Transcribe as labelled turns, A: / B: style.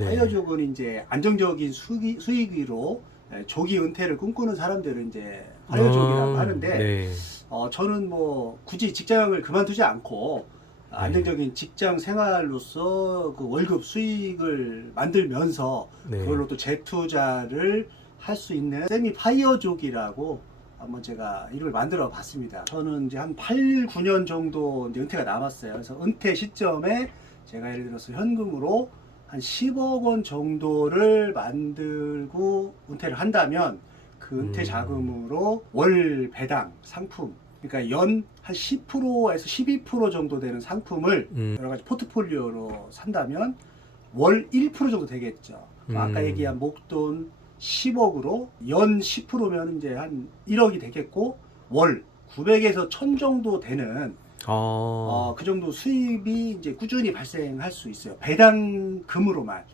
A: 네.
B: 파이어족은 이제 안정적인 수익, 수익위로 에, 조기 은퇴를 꿈꾸는 사람들은 이제 파이어족이라고
A: 아,
B: 하는데
A: 네.
B: 어, 저는 뭐 굳이 직장을 그만두지 않고 안정적인 직장 생활로서 그 월급 수익을 만들면서
A: 네.
B: 그걸로 또 재투자를 할 수 있는 세미 파이어족이라고 한번 제가 이름을 만들어 봤습니다. 저는 이제 한 8, 9년 정도 이제 은퇴가 남았어요. 그래서 은퇴 시점에 제가 예를 들어서 현금으로 한 10억 원 정도를 만들고 은퇴를 한다면 그 은퇴
A: 음.
B: 자금으로 월 배당 상품 그러니까 연 한 10%에서 12% 정도 되는 상품을
A: 음.
B: 여러 가지 포트폴리오로 산다면 월 1% 정도 되겠죠. 아까
A: 음.
B: 얘기한 목돈 10억으로 연 10%면 이제 한 1억이 되겠고 월 900에서 1000 정도 되는
A: 아.
B: 어, 그 정도 수입이 이제 꾸준히 발생할 수 있어요. 배당금으로만.